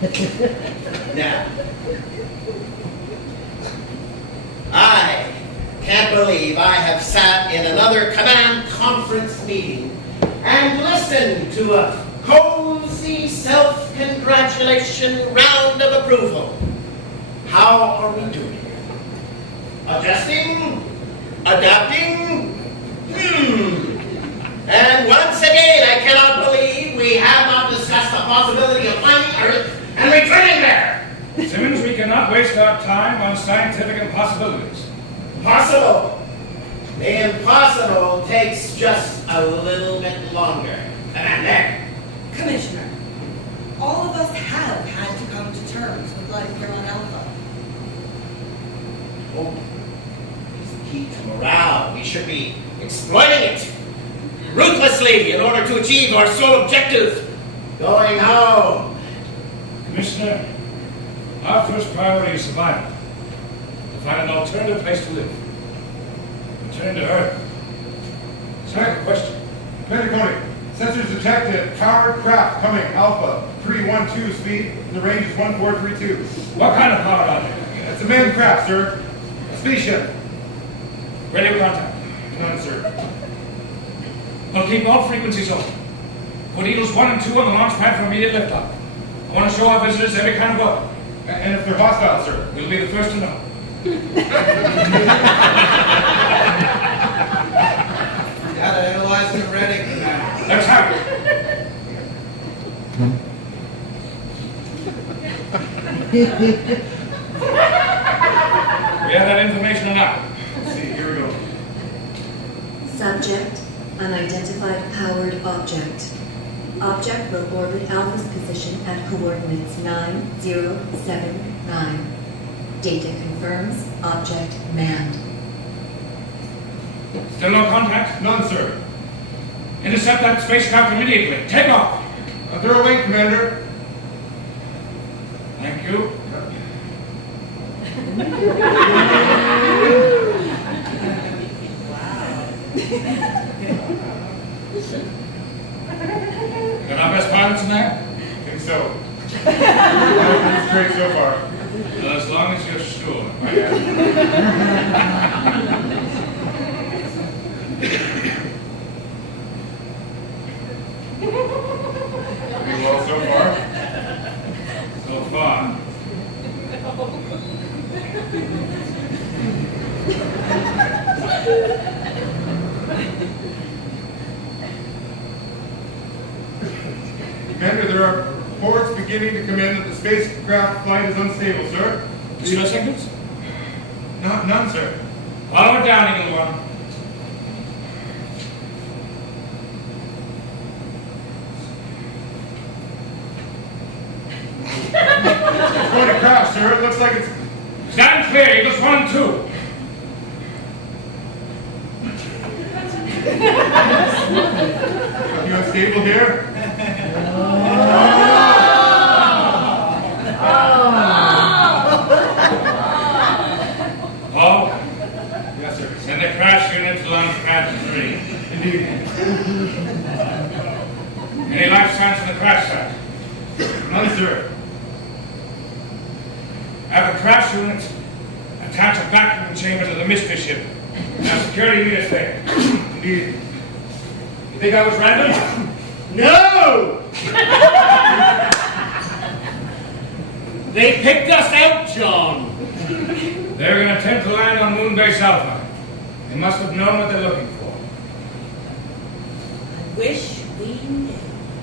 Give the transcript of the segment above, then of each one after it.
Now, I can't believe I have sat in another command conference meeting and listened to a cozy self-congratulation round of approval. How are we doing here? Adjusting? Adapting? And once again, I cannot believe we have not discussed the possibility of finding Earth and returning there. Simmons, we cannot waste our time on scientific impossibilities. Possible. The impossible takes just a little bit longer. Commander. Commissioner, all of us have had to come to terms with life here on Alpha. Oh, it's the key to morale. We should be exploiting it ruthlessly in order to achieve our sole objective, going home. Commissioner, our first priority is survival. To find an alternative place to live. Return to Earth. So I have a question. Commander Koenig, sensors detected powered craft coming Alpha 312 speed, and the range is 1432. What kind of power are they? It's a manned craft, sir. A spaceship. Ready for contact. None, sir. We'll keep all frequencies open. Put Eagles 1 and 2 on the launch pad for immediate liftoff. I want to show our visitors every kind of weapon. And if they're hostile, sir? We'll be the first to know. Data analyzer ready, Commander. Let's have it. We have that information or not? Let's see, here we go. Subject, unidentified powered object. Object will orbit Alpha's position at coordinates 9079. Data confirms object manned. Still no contact? None, sir. Intercept that spacecraft immediately. Take off. They're awake, Commander. Thank you. Got our best pilots in there? I think so. It's great so far. Well, as long as you're sure. Doing well so far. So far. Commander, there are reports beginning to come in that the spacecraft flight is unstable, sir. Distress signals? None, sir. Follow it down, Eagle 1. It's going to crash, sir. It looks like it's... Stand clear, Eagles 1 and 2. Are you unstable here? Paul, Yes, sir. send the crash unit to launch pad 3. Indeed. Any life signs from the crash site? None, sir. Have a crash unit attach a vacuum chamber to the mystery ship. Now security units there. Indeed. You think I was random? No! They picked us out, John. They're going to attempt to land on Moon Base Alpha. They must have known what they're looking for. I wish we knew.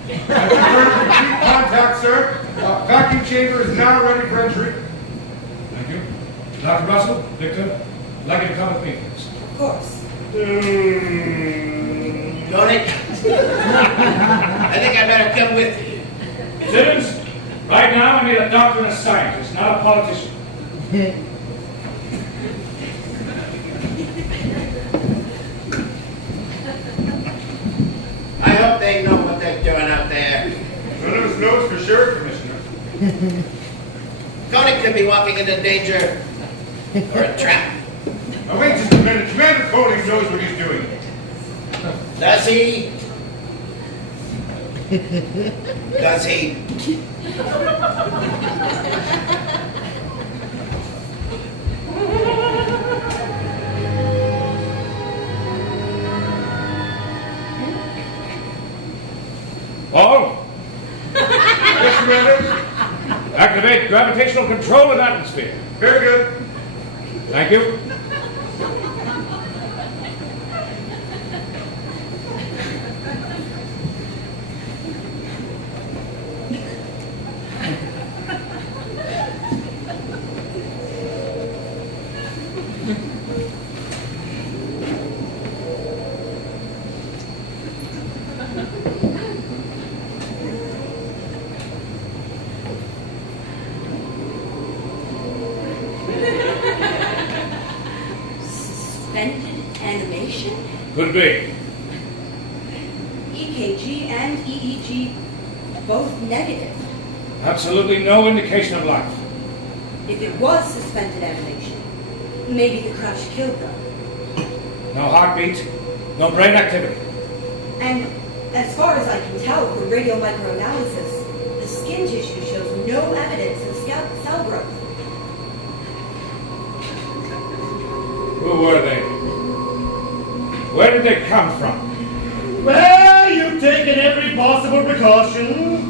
I've returned to complete contact, sir. Vacuum chamber is now ready for entry. Thank you. Dr. Russell, Victor, I'd like you to come with me, please. Of course. Tony? I think I better come with you. Simmons, right now I need a doctor and a scientist, not a politician. I hope they know what they're doing out there. None of us knows for sure, Commissioner. Koenig could be walking into danger or a trap. Now wait just a minute. Commander Koenig knows what he's doing. Does he? Does he? Paul, Yes, Commander. activate gravitational control in atmosphere. Very good. Thank you. Suspended animation? Could be. EKG and EEG, both negative. Absolutely no indication of life. If it was suspended animation, maybe the crash killed them. No heartbeat, no brain activity. And as far as I can tell from radio microanalysis, the skin tissue shows no evidence of cell growth. Who were they? Where did they come from? Well, you've taken every possible precaution.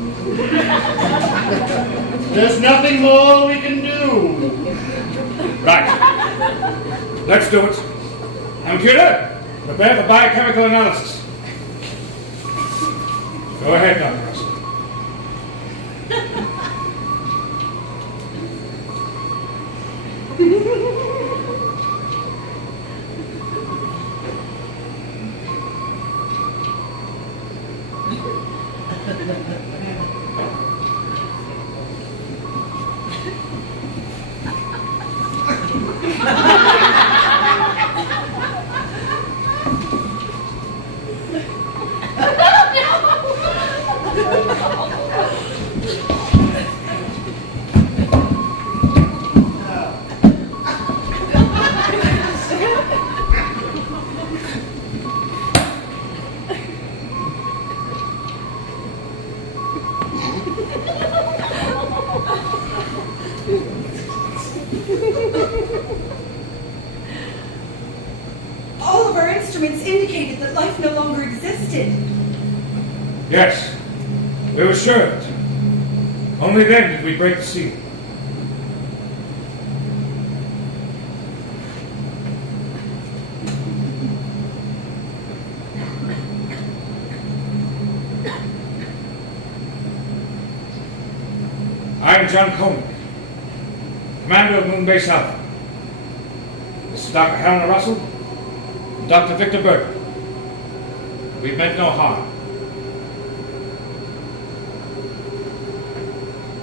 There's nothing more we can do. Right. Let's do it. Computer, prepare for biochemical analysis. Go ahead, Dr. Russell. All of our instruments indicated that life no longer existed. Yes, we were sure of it. Only then did we break the seal. I am John Coleman, commander of Moon Base Alpha. This is Dr. Helena Russell and Dr. Victor Burton. We've meant no harm.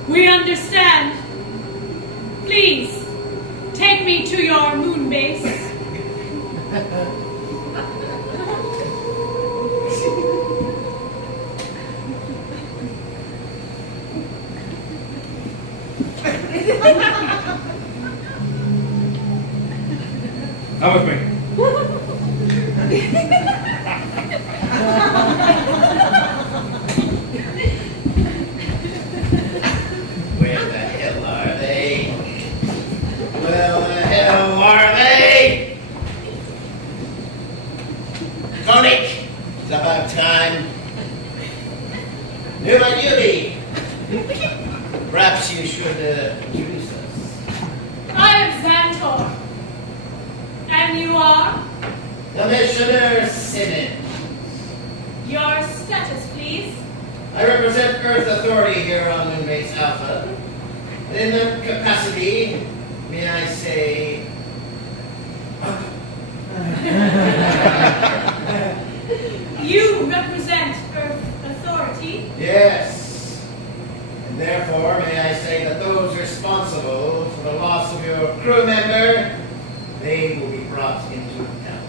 We understand. Please, take me to your moon base. Come with me. Where the hell are they? Where the hell are they? Koenig, it's about time. Newman Yubi, perhaps you should introduce us. I am Xantor. And you are? Commissioner Simmons. Your status, please. I represent Earth Authority here on Moonbase Alpha. And in that capacity, may I say... You represent Earth Authority. Yes. And therefore, may I say that those responsible for the loss of your crew member, they will be brought into account.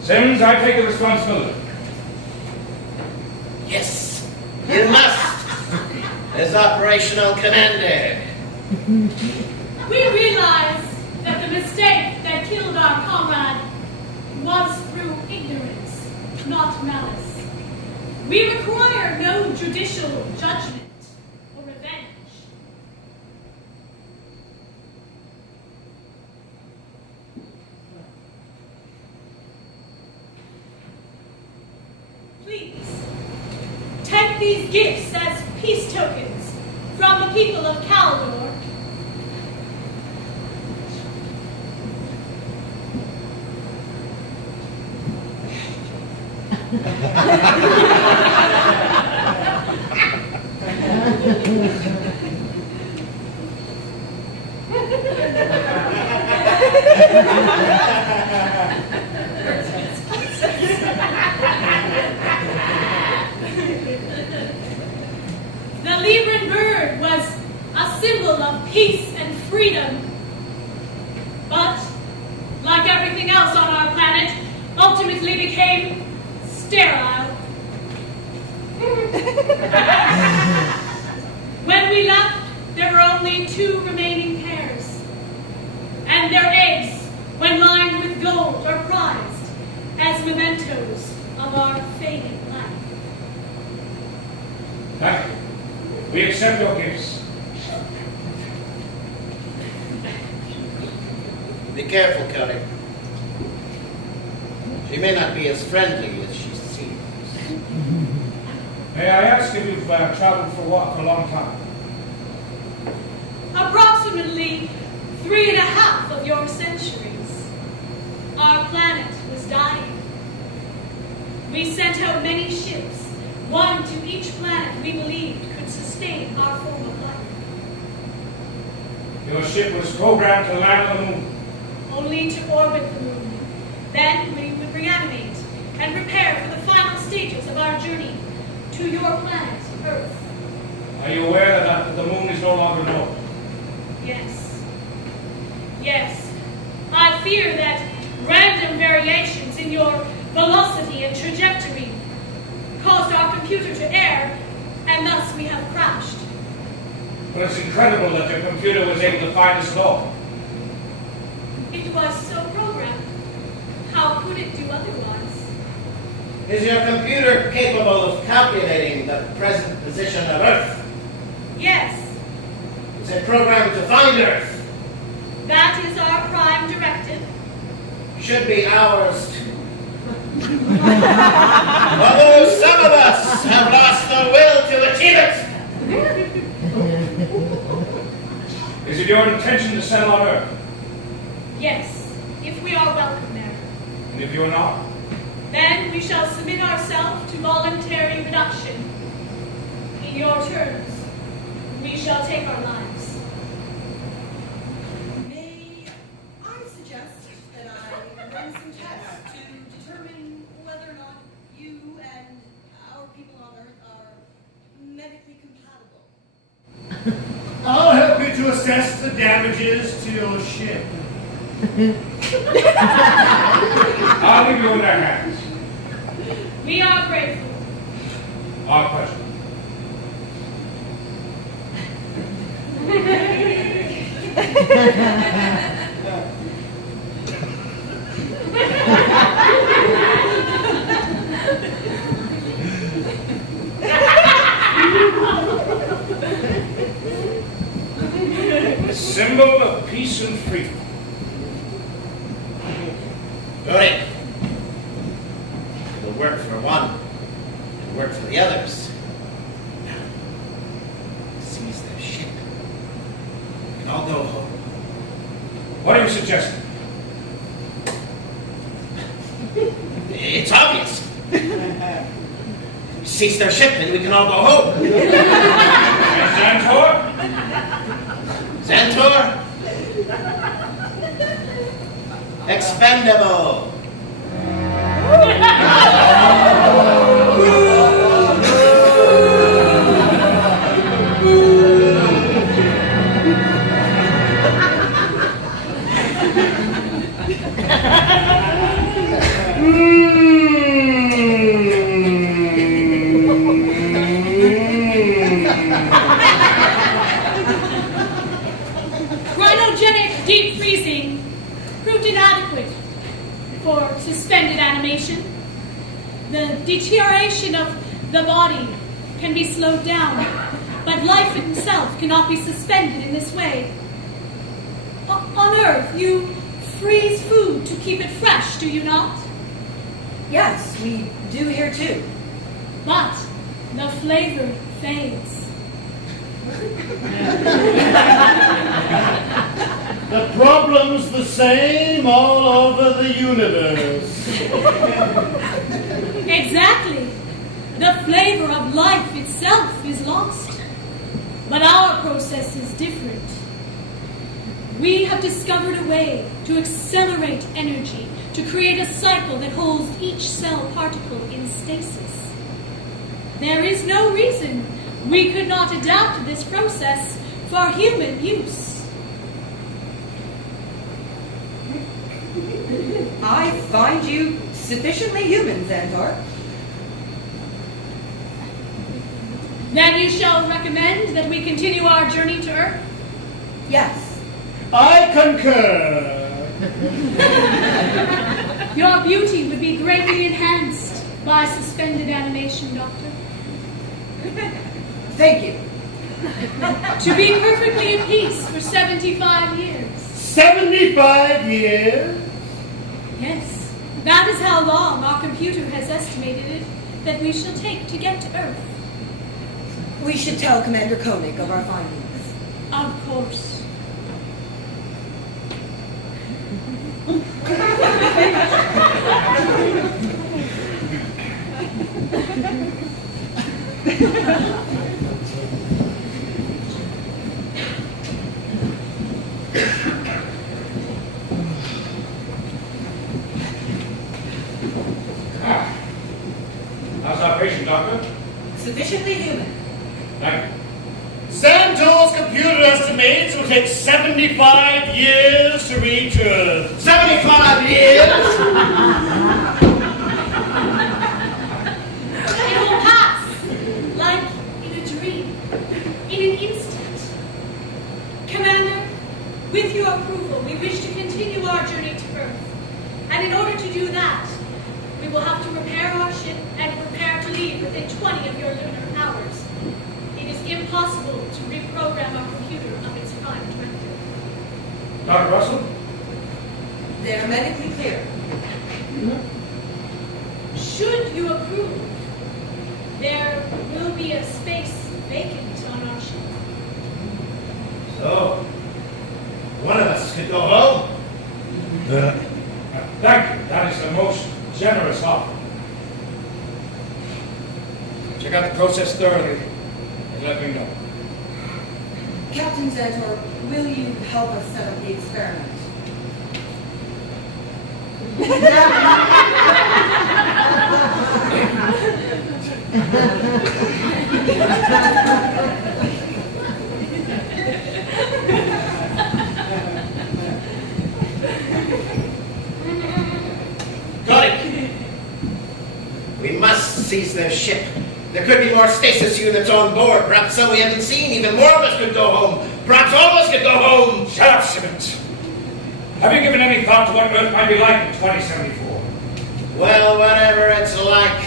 Simmons, I take the responsibility. Yes, you must, as operational commander. We realize that the mistake that killed our comrade was through ignorance, not malice. We require no judicial judgment or revenge. Please, take these gifts as peace tokens from the people of Caldor. The Libran bird was a symbol of peace and freedom. But, like everything else on our planet, ultimately became sterile. When we left, there were only 2 remaining pairs, and their eggs, when lined with gold, are prized as mementos of our fading life. Thank you. We accept your gifts. Be careful, Kelly. She may not be as friendly as she seems. May I ask if you've traveled for what for a long time? Approximately 3.5 of your centuries. Our planet was dying. We sent out many ships, one to each planet we believed could sustain our form of life. Your ship was programmed to land on the moon. Only to orbit the moon. Then we would reanimate and prepare for the final stages of our journey to your planet, Earth. Are you aware that the moon is no longer known? Yes. Yes. I fear that random variations in your velocity and trajectory caused our computer to err, and thus we have crashed. But it's incredible that your computer was able to find us at all. It was so programmed. How could it do otherwise? Is your computer capable of calculating the present position of Earth? Yes. Is it programmed to find Earth? That is our prime directive. Should be ours too. Although some of us have lost the will to achieve it. Is it your intention to settle on Earth? Yes, if we are welcome there. And if you're not? Then we shall submit ourselves to voluntary reduction. In your terms, we shall take our lives. May I suggest that I run some tests to determine whether or not you and our people on Earth are medically compatible? I'll help you to assess the damages to your ship. I'll leave you in their hands. We are grateful. Our pleasure. A symbol of peace and freedom. Good. It'll work for one. It'll work for the others. Now, seize their ship. We can all go home. What are you suggesting? It's obvious. Seize their ship and we can all go home. And Xantor? Xantor? Expendable. Cryogenic deep freezing proved inadequate for suspended animation. The deterioration of The body can be slowed down, but life itself cannot be suspended in this way. On Earth, you freeze food to keep it fresh, do you not? Yes, we do here too. But the flavor fades. The problem's the same all over the universe. Exactly. The flavor of life itself is lost. But our process is different. We have discovered a way to accelerate energy, to create a cycle that holds each cell particle in stasis. There is no reason we could not adapt this process for human use. I find you sufficiently human, Xantor. Then you shall recommend that we continue our journey to Earth? Yes. I concur. Your beauty would be greatly enhanced by suspended animation, Doctor. Thank you. To be perfectly at peace for 75 years. 75 years? Yes, that is how long our computer has estimated it that we shall take to get to Earth. We should tell Commander Koenig of our findings. Of course. How's our patient, Doctor? Sufficiently human. Thank you. Xantor's computer estimates it will take 75 years to reach Earth. 75 years? It will pass, like in a dream, in an instant. Commander, with your approval, we wish to continue our journey to Earth. And in order to do that, we will have to repair our ship and prepare to leave within 20 of your lunar hours. It is impossible to reprogram our computer of its prime directive. Dr. Russell? They are medically clear. Should you approve, there will be a space vacant on our ship. So, one of us could go home. Thank you. That is the most generous offer. Check out the process thoroughly and let me know. Captain Xantor, will you help us set up the experiment? Got it. We must seize their ship. There could be more stasis units on board. Perhaps some we haven't seen. Even more of us could go home. Perhaps all of us could go home. Shut up, Simmons. Have you given any thought to what Earth might be like in 2074? Well, whatever it's like,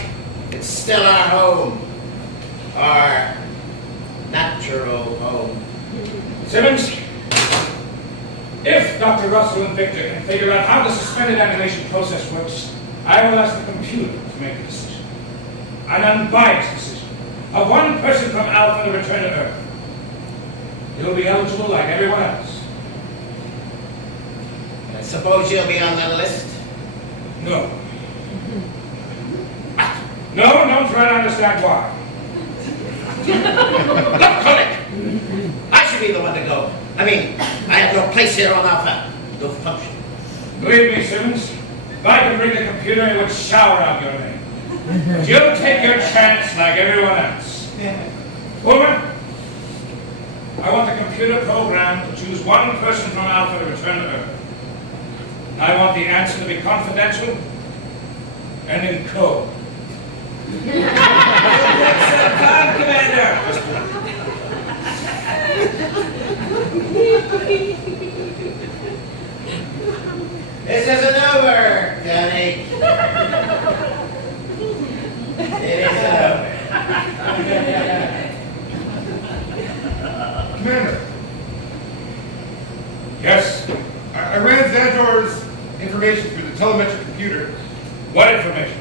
it's still our home. Our natural home. Simmons, if Dr. Russell and Victor can figure out how the suspended animation process works, I will ask the computer to make a decision. An unbiased decision. Of one person from Alpha to return to Earth. He'll be eligible like everyone else. I suppose you'll be on the list? No. No, don't try to understand why. Look, Koenig! I should be the one to go. I mean, I have no place here on Alpha. No function. Believe me, Simmons, if I could bring the computer, it would shower out your name. But you'll take your chance like everyone else. Woman, I want the computer program to choose one person from Alpha to return to Earth. I want the answer to be confidential and in code. Time, Commander! This isn't over, Danny. It isn't over. Yes? I ran Xantor's information through the telemetric computer. What information?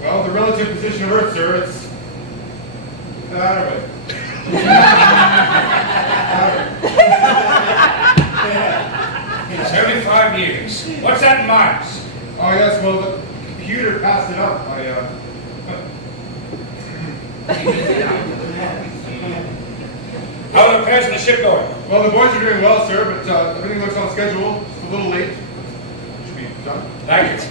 Well, the relative position of Earth, sir, it's... that way. 75 years. What's that in miles? Oh, yes, well, the computer passed it up. How are the repairs on the ship going? Well, the boys are doing well, sir, but everything looks on schedule. Just a little late. Should be done. Thank you.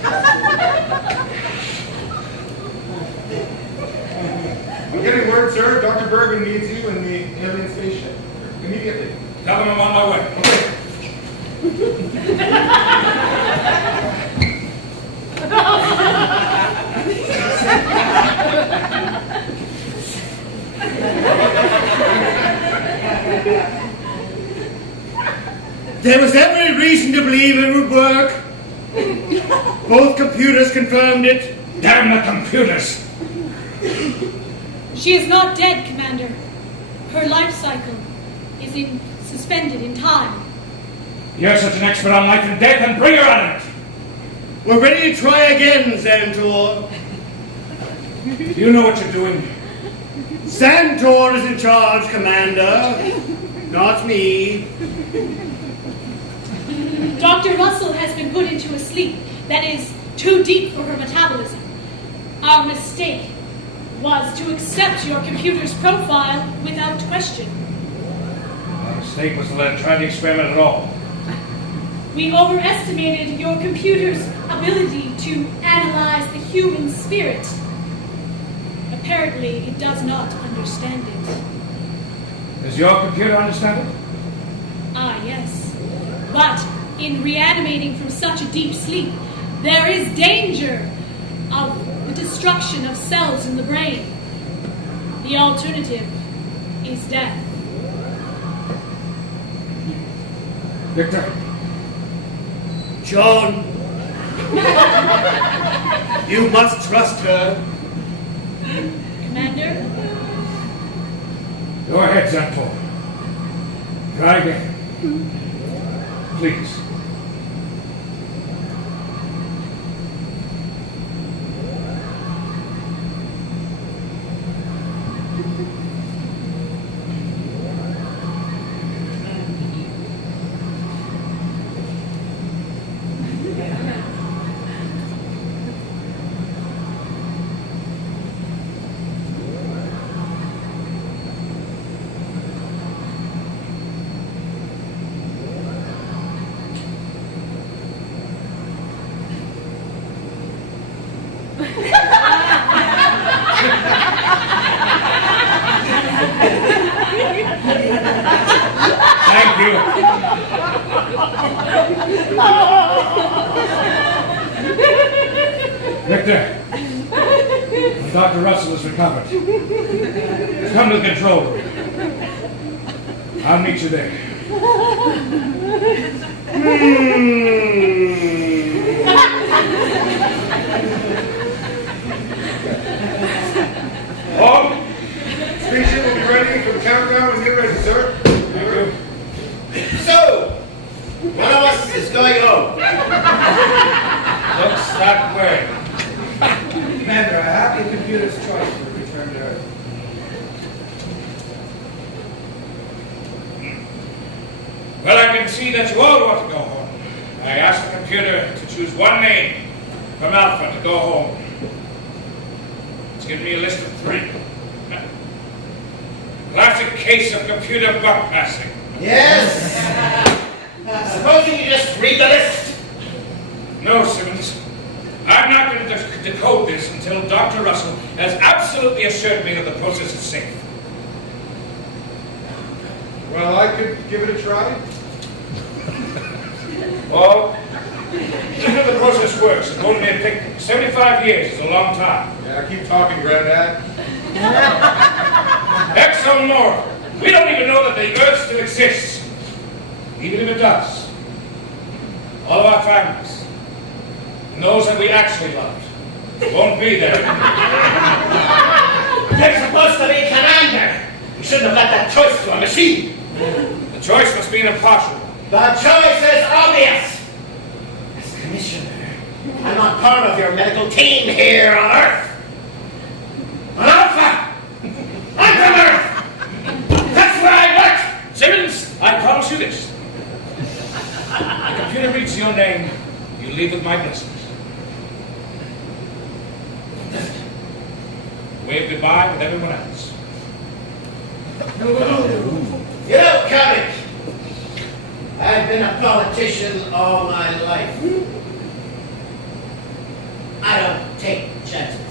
I'm getting word, sir. Dr. Bergman needs you in the alien spaceship. Immediately. Tell them I'm on my way. Okay. There was every reason to believe it would work. Both computers confirmed it. Damn the computers! She is not dead, Commander. Her life cycle is suspended in time. You're such an expert on life and death, and bring her on it! We're ready to try again, Xantor. Do you know what you're doing? Xantor is in charge, Commander. Not me. Dr. Russell has been put into a sleep that is too deep for her metabolism. Our mistake was to accept your computer's profile without question. My mistake was to let her try the experiment at all. We overestimated your computer's ability to analyze the human spirit. Apparently, it does not understand it. Does your computer understand it? Ah, yes. But in reanimating from such a deep sleep, there is danger of the destruction of cells in the brain. The alternative is death. Victor? John, you must trust her. Commander? Go ahead, Xantor. Try again. Please. Thank you. Victor, Dr. Russell has recovered. Come to the control room. I'll meet you there. Home. Spaceship will be ready for the countdown when you're ready, sir. So, one of us is going home. Looks that way. Commander, a happy computer's choice to return to Earth. Well, I can see that you all want to go home. I asked the computer to choose one name from Alpha to go home. It's given me a list of 3. Classic case of computer buck passing. Yes? Supposing you just read the list. No, Simmons. I'm not going to decode this until Dr. Russell has absolutely assured me that the process is safe. Well, I could give it a try. Well, even if the process works, it's only a picnic. 75 years is a long time. Yeah, keep talking, Granddad. Exo Nora. We don't even know that the Earth still exists. Even if it does, all of our families, and those that we actually loved, won't be there. You're supposed to be commander. You shouldn't have let that choice to a machine. The choice must be an impartial one. The choice is obvious. As commissioner, I'm not part of your medical team here on Earth. On Alpha! I'm from Earth! That's where I work! Simmons, I promise you this. The computer reads your name, you leave with my blessings. Wave goodbye with everyone else. You know, Comic, I've been a politician all my life. I don't take chances.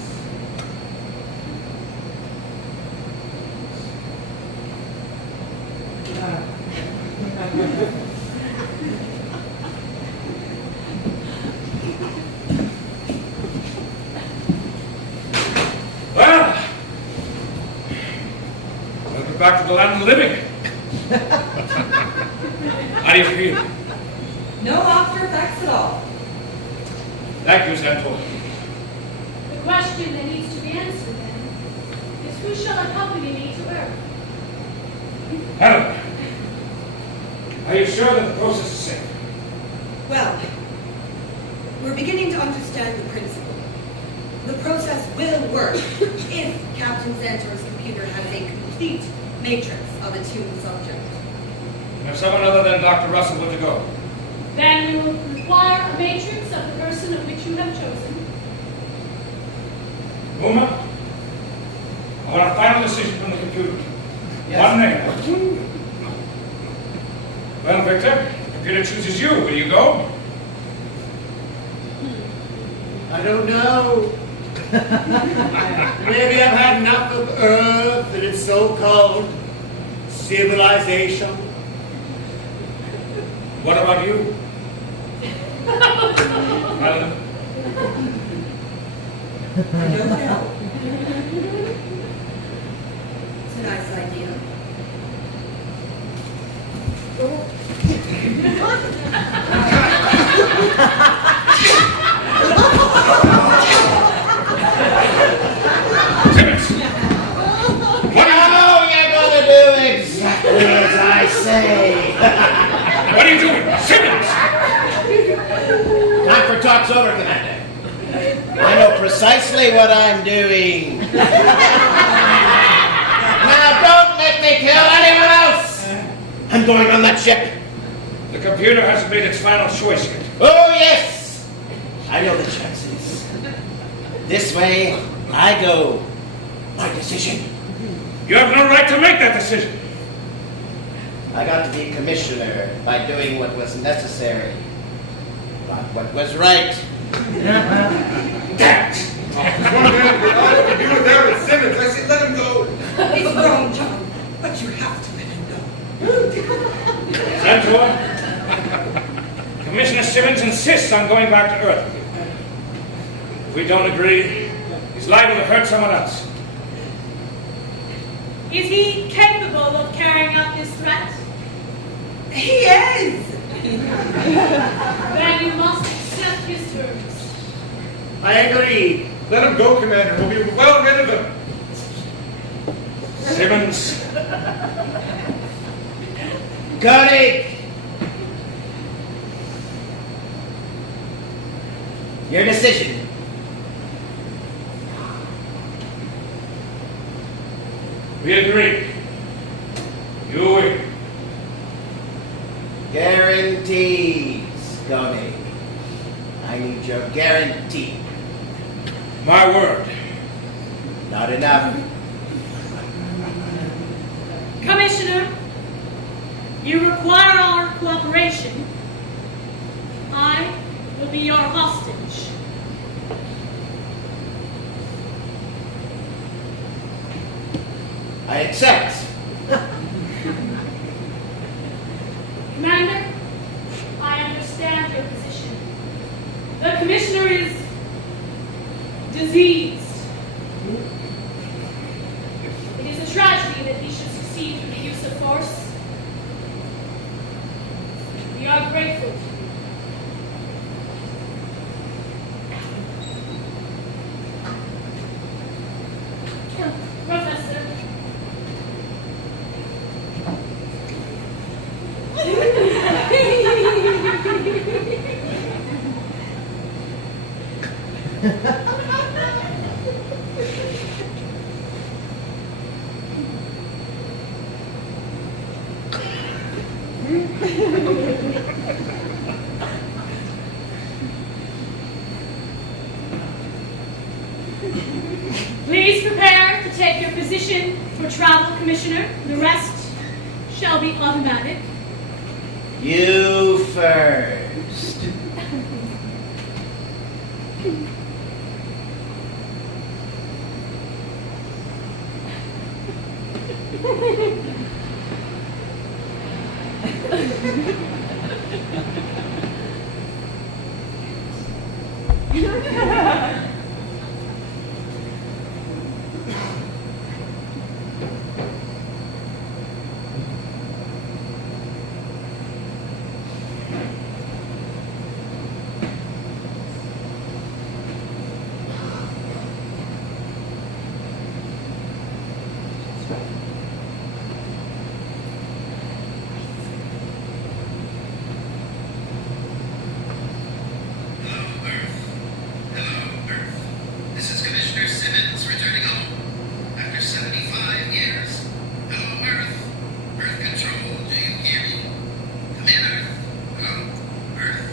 Well, welcome back to the land of the living. How do you feel? No after effects at all. Thank you, Xantor. The question that needs to be answered then is who shall accompany me to Earth? Helen, are you sure that the process is safe? Well, we're beginning to understand the principle. The process will work if Captain Xantor's computer has a complete matrix of its human subject. And if someone other than Dr. Russell were to go? Then we will require a matrix of the person of which you have chosen. Uma, I want a final decision from the computer. Yes. One name. Well, Victor, the computer chooses you. Will you go? I don't know. Maybe I've had enough of Earth and its so-called civilization. What about you? Helen? I don't know. It's a nice idea. Simmons! Now you're gonna do exactly as I say. What are you doing? Simmons! Time for talk's over, Commander. I know precisely what I'm doing. Now don't let me kill anyone else. I'm going on that ship. The computer hasn't made its final choice yet. Oh yes, I know the chances. This way I go. My decision. You have no right to make that decision. I got to be commissioner by doing what was necessary, not what was right. Damn! One man with all we do with that is Simmons. I said, let him go. It's wrong, John, but you have to let him go. Xantor, Commissioner Simmons insists on going back to Earth. If we don't agree, he's liable to hurt someone else. Is he capable of carrying out this threat? He is! Then you must accept his terms. I agree. Let him go, Commander. We'll be well rid of him. Simmons, Koenig! Your decision. we agree. You win. Guarantees, Koenig. I need your guarantee. My word. Not enough. Commissioner, you require our cooperation. I will be your hostage. I accept. Commander, I understand your position. The Commissioner is diseased. It is a tragedy that he should succeed through the use of force. We are grateful to you. Professor. Please prepare to take your position for Travel Commissioner. The rest shall be automatic. You first. This is Commissioner Simmons returning home after 75 years. Hello, Earth. Earth Control, do you hear me? Come in, Earth. Hello, Earth.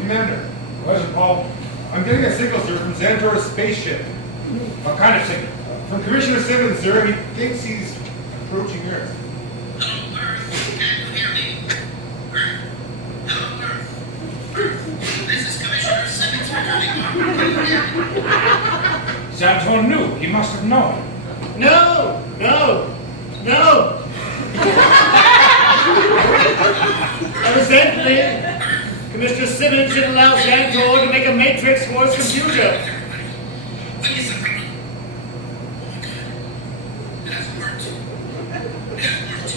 Commander, What is it, Paul? I'm getting a signal, sir, from Xantor's spaceship. What kind of signal? From Commissioner Simmons, sir. He thinks he's approaching Earth. Hello, Earth. Can you hear me? Earth. Hello, Earth. Earth. This is Commissioner Simmons returning home. Can you hear me? Xantor knew. He must have known. No! Evidently, Commissioner Simmons didn't allow Xantor to make a matrix for his computer. Give me some money. Oh my God. It hasn't worked. It hasn't worked.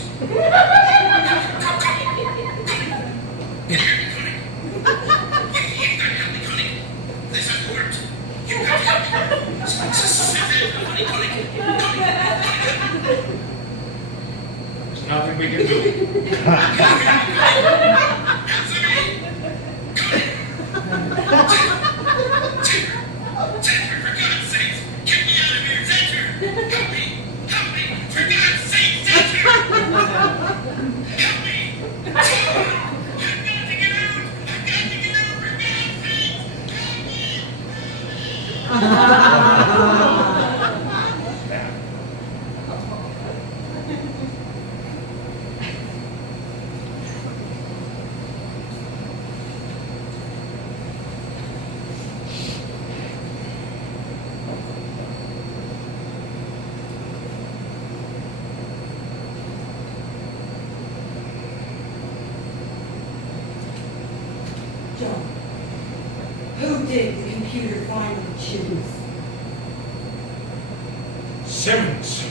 Can you hear me, Connie? You've got to help me, Connie. This hasn't worked. You've got to help me. There's nothing we can do. Xantor, for God's sakes, get me out of here, Xantor! Help me! Help me! For God's sake, Xantor! Help me! I've got to get out! I've got to get out, for God's sakes! Help me! John, who did the computer finally choose? Simmons.